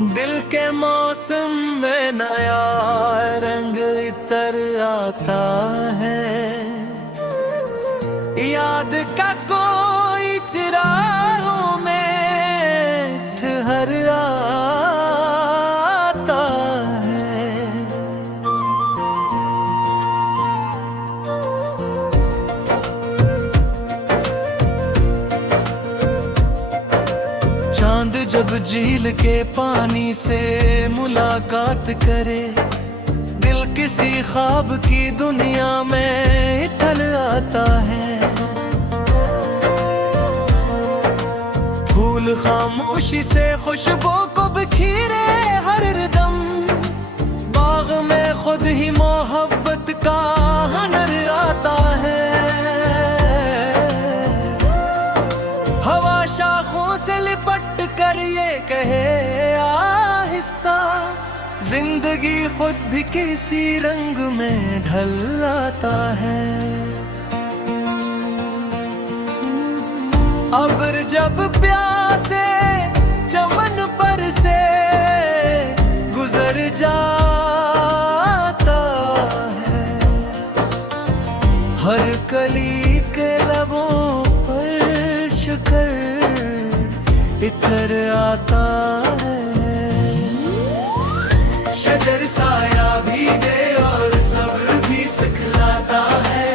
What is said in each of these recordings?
दिल के मौसम में नया रंग इतर आता है। याद का कोई चिरागों में ठहर आता है। चांद जब झील के पानी से मुलाकात करे, दिल किसी ख्वाब की दुनिया में ढल आता है। फूल खामोशी से खुशबू को बिखेरे हर दम, बाग में खुद ही मोहब्बत का हुनर आता है। हवा शाखों से लिपट कर ये कहे आहिस्ता, जिंदगी खुद भी किसी रंग में ढल आता है। अब्र जब प्यासे चमन पर से गुजर जाता है, हर कली के लबों पर शुक्र इतर आता है। शजर साया भी दे और सब्र भी सिखलाता है,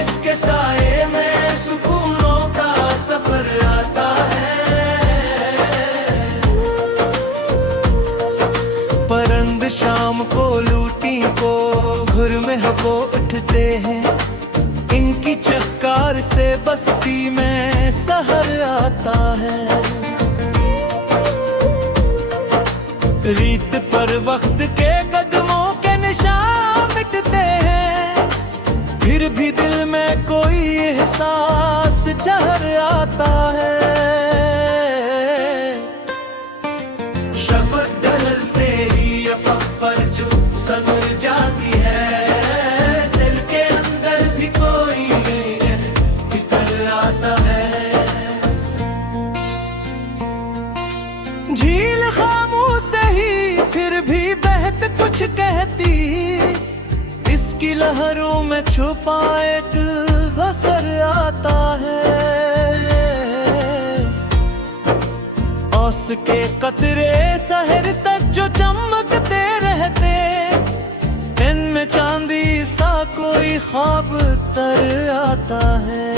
इसके साए में सुकूनों का सफर आता है। परंद शाम को लूटी को घुर में हको उठते हैं, इनकी चक्कार से बस्ती में सहर आता है। रीत पर वक्त के कदमों के निशान मिटते हैं, फिर भी दिल में कोई एहसास जहर आता है। शफक ढलते ही अफक पर जो संवर जाती है, दिल के अंदर भी कोई इतर आता है। झील खामोश ही फिर भी बहत कुछ कहती, इसकी लहरों में छुपा एक असर आता है। ओस के कतरे शहर तक जो चमकते रहते, इनमें चांदी सा कोई ख्वाब तर आता है।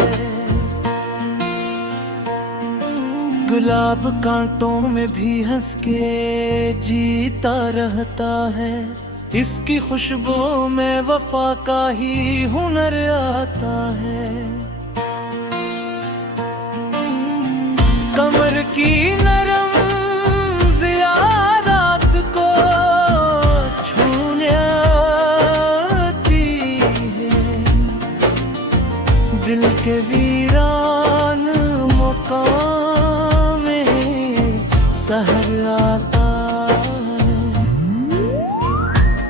गुलाब कांटों में भी हंस के जीता रहता है, इसकी खुशबू में वफा का ही हुनर आता है। कमर की नरम ज़ियारत को छूने आती है, दिल के वीरान मुकाम सहर आता है।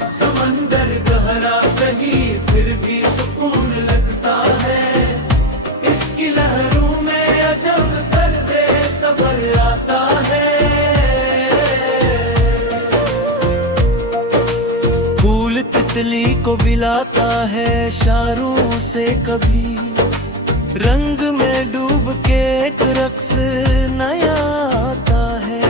समंदर गहरा सही फिर भी सुकून लगता है, इसकी लहरों में अजब तर्ज़े सफर आता है। फूल तितली को बिलाता है शारों से कभी, रंग में डूब के एक रक्स नया आता है।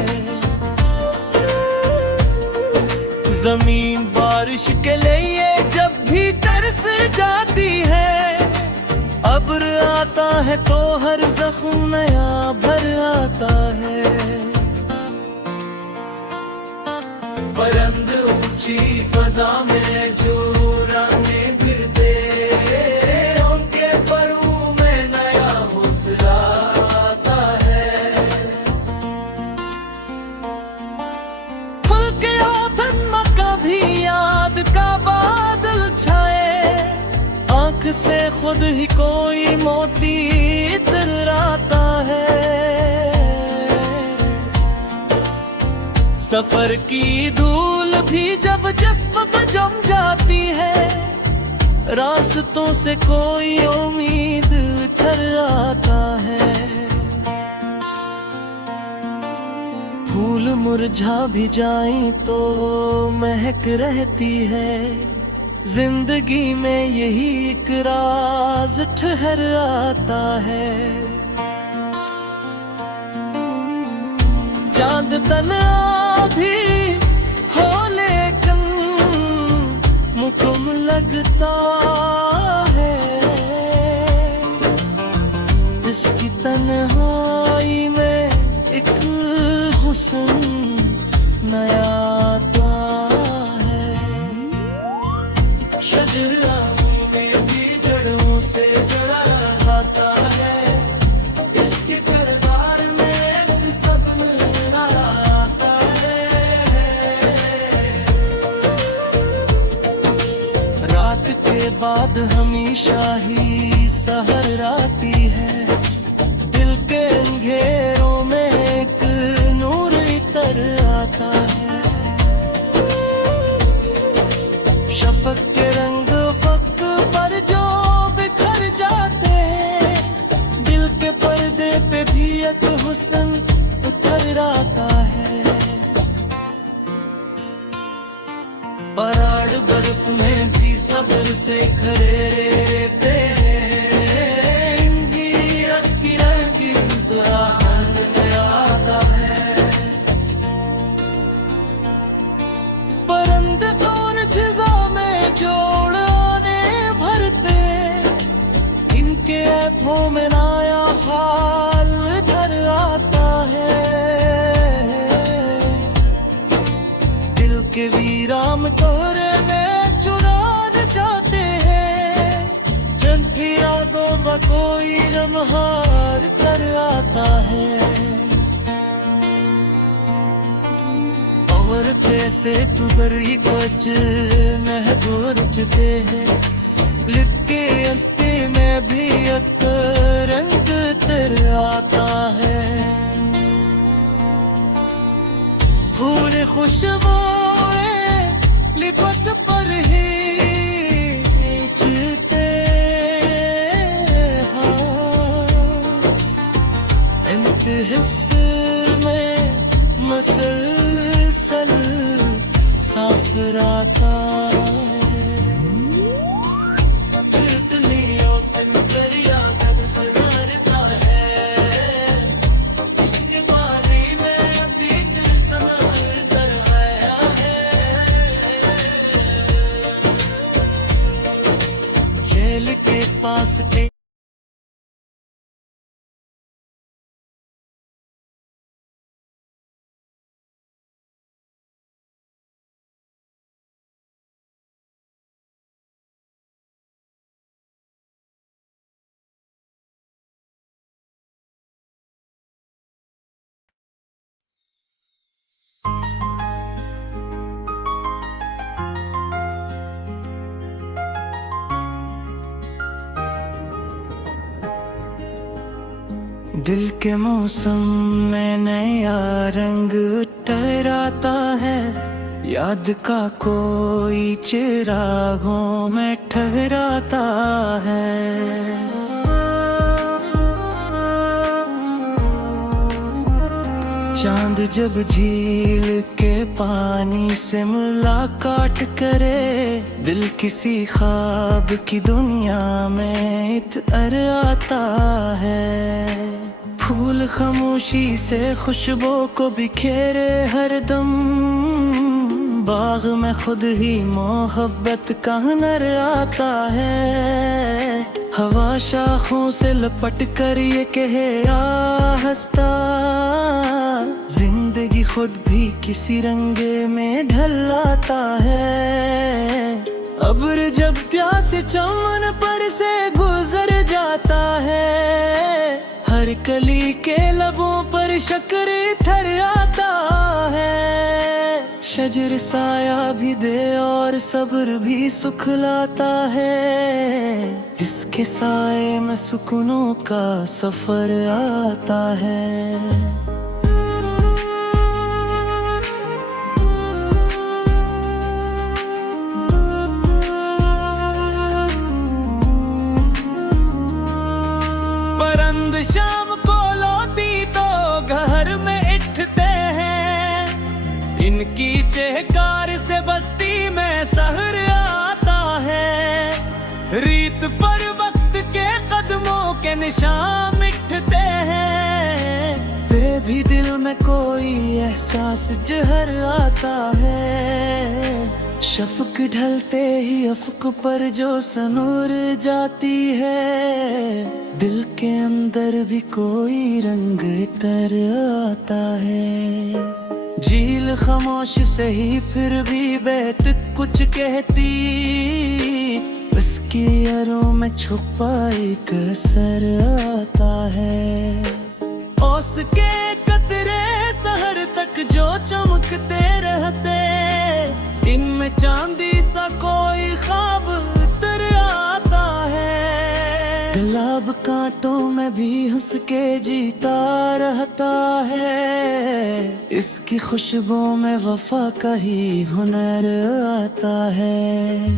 जमीन बारिश के लिए जब भी तरस जाती है, अब्र आता है तो हर जख्म नया भर आता है। परंद ऊंची फजा में जो उड़ाने फिरते, उनके परों में नया हौसला आता है। फूल के औधन में कभी याद का बादल छाए, आंख से खुद ही कोई मोती इतराता है। सफर की धूल भी जब जिस्म पे जम जाती है, रास्तों से कोई उम्मीद उतर आता है। फूल मुरझा भी जाएं तो महक रहती है। जिंदगी में यही एक राज ठहर आता है। चांद तना भी हो लेकिन मुकुम लगता है। इसकी तन्हाई में एक हुस्न नया आता है। शजरा में भी जड़ों से जुड़ा आता है। इसके किरदार में एक सपना आता है। रात के बाद हमेशा ही सहर आती है। दिल के अंधेरों में एक नूर इतर आता है। शफक के रंग फक पर जो बिखर जाते हैं। दिल के पर्दे पे भी एक हुस्न उतर आता है। पहाड़ बर्फ में भी सब्र से खड़े रहते हैं। परिंदे और फिजा में जोड़ने भरते। इनके ऐपों में नया हाल धर आता है। दिल के वीरान तोरे में चुरा जाते हैं। जंती यादों में कोई लम्हार कर आता है। और कैसे तुबरी कुछ महगुरजते हैं। लिख के अंते में भी एक रंग तर आता है। फूल खुशबुएं लिपट पर ही खींचते इनके हिस्से में मसलसल साफ राता है। तितलियों के दरिया तब सुनारता है। इसके पानी में अभी समय तर आया है। जेल के पास एक दिल के मौसम में नया रंग ठहराता है। याद का कोई चिरागों में ठहराता है। चांद जब झील के पानी से मुलाकात करे। दिल किसी ख्वाब की दुनिया में इतर आता है। फूल खामोशी से खुशबू को बिखेरे हरदम। बाग में खुद ही मोहब्बत का हुनर आता है। हवा शाखों से लपट कर ये कहे आहिस्ता। जिंदगी खुद भी किसी रंगे में ढल आता है। अब्र जब प्यासे चमन पर से गुजर जाता है। हर कली के लबों पर शक्कर थर आता है। शजर साया भी दे और सब्र भी सुख लाता है। इसके साए में सुकूनों का सफर आता है। शाम को लौटी तो घर में उठते हैं। की चहकार से बस्ती में सहर आता है। रीत पर वक्त के कदमों के निशान मिटते हैं। भी दिल में कोई एहसास जहर आता है। शफ़क़ ढलते ही अफ़क़ पर जो सनूर जाती है। दिल के अंदर भी कोई रंग तर आता है। झील खामोश से ही फिर भी बेत कुछ कहती। उसकी यारों में छुपा एक असर आता है। ओस के कतरे सहर तक जो चमकते रहते। इनमें चांदी सा कोई ख्वाब उतर आता है। गुलाब कांटों में भी हंस के जीता रहता है। इसकी खुशबू में वफा का ही हुनर आता है।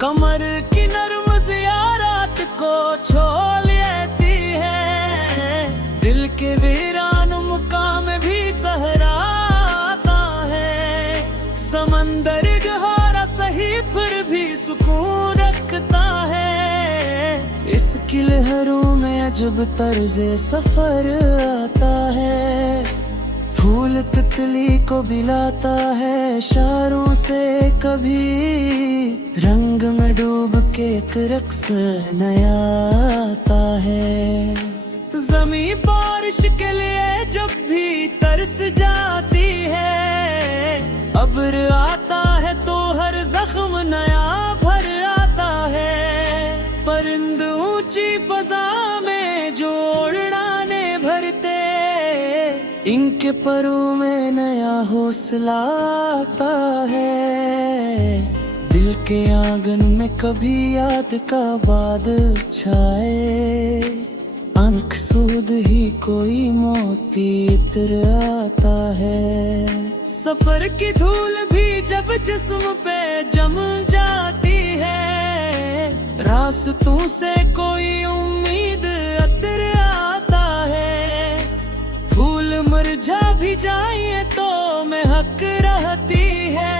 कमर की नर्म ज़ियारत को छोड़ लेती है। दिल के वीरान मुकाम भी सहराता है। समंदर गहरा सही फिर भी सुकून रखता है। इसकी लहरों में अजब तर्ज़े सफर आता है। फूल तितली को बिलाता है इशारों से कभी। रंग में डूब के एक रक्स नया आता है। ज़मीं बारिश के लिए जब भी तरस जाती है। अब्र आता है तो हर जख्म नया भर आता है। परिंद ऊंची फजा में जो उड़ाने भरते। इनके परों में नया हौसला आता है। दिल के आंगन में कभी याद का बादल छाए। आँख सूद ही कोई मोती इतर आता है। सफर की धूल भी जब जिस्म पे जम जाती है। रास्तों से कोई उम्मीद अतर आता है। फूल मुरझा भी जाए तो महक रहती है।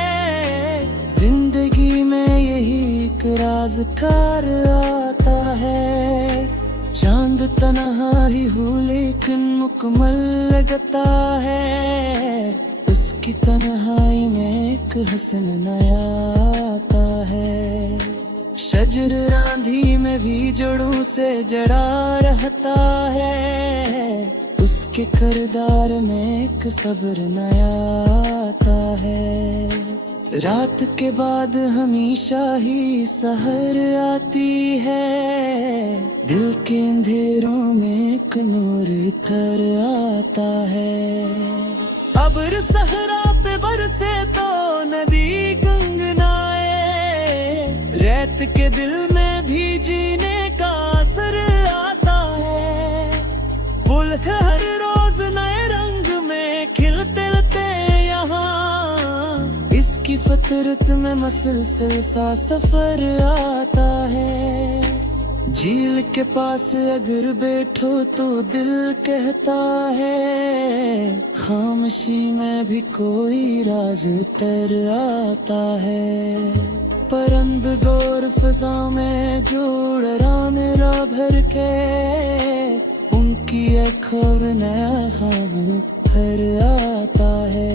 जिंदगी में यही एक राज कार आता है। चांद तन्हा ही हो लेकिन मुकम्मल लगता है। उसकी तन्हाई में एक हसन नया आता है। शजर रांधी में भी जड़ों से जड़ा रहता है। उसके किरदार में एक सब्र नया आता है। रात के बाद हमेशा ही सहर आती है। दिल के अंधेरों में एक नूर तर आता है। अब्र सहरा पे बरसे तो नदी गुनगुनाए। रेत के दिल में भी जीने का असर आता है। पुल हर रोज नए रंग में खिलते यहाँ। इसकी फितरत में मसलसल सा सफर आता है। झील के पास अगर बैठो तो दिल कहता है। खामोशी में भी कोई राज तर आता है। परंद गौर फिजा में जोड़ मेरा भर के। उनकी एक खबर नया ख्वाब भर आता है।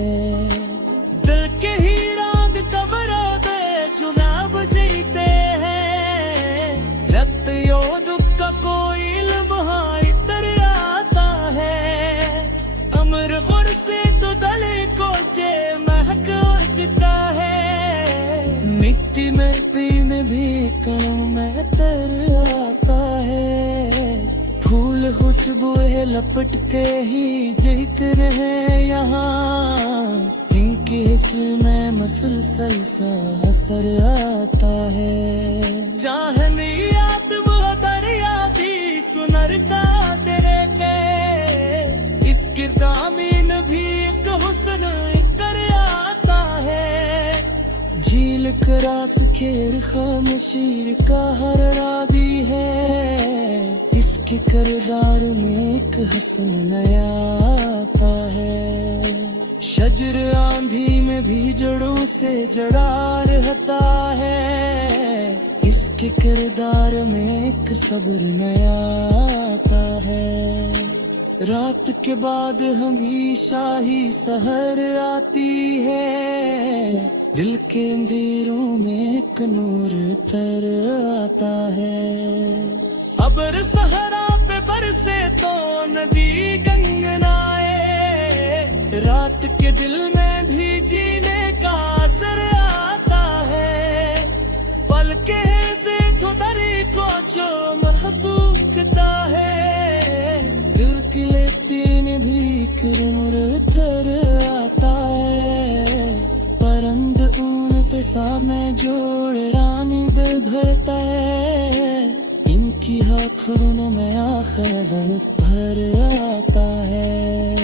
दिल के ही रंग कमरा दे चुनाव जीते हैं। जब यो दुख का कोई लम्हा इतर आता है। अमर और से तो दले कोचे महक उठता है। मिट्टी में पीने भी कणों में तर आता है। फूल खुशबू है लपटते ही जीते रहे यहाँ। इनकी हिस्से में मसलसल सा असर आता है। जाहनी आत्मा दरिया दी सुनरता तेरे पे। इस किरदामीन भी एक हुस्न इतर आता है। झील करास खेर खामोशीर का हर राबी है। इसके किरदार में एक हसन नया आता है। शजर आंधी में भी जड़ों से जड़ा रहता है, इसके किरदार में एक सब्र नया आता है। रात के बाद हमेशा ही सहर आती है, दिल के अंधेरों में एक नूर तर आता है। अबर सहरा पे बरसे तो नदी गंगनाए, रात के दिल में भी जीने का असर आता है। पल के से तो दरी को जो महबूबता है, दिल की लेती में भी किरनुर थर आता है। परंद ऊन पे सामने जोड़ रानी दिल भरता है, इनकी आँखों में आखिर भर आता है।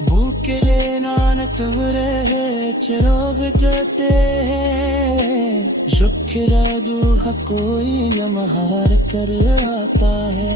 भूखे लेना न तुम रहे चरोग जाते हैं, शुक्र दुआ कोई न महार कर आता है।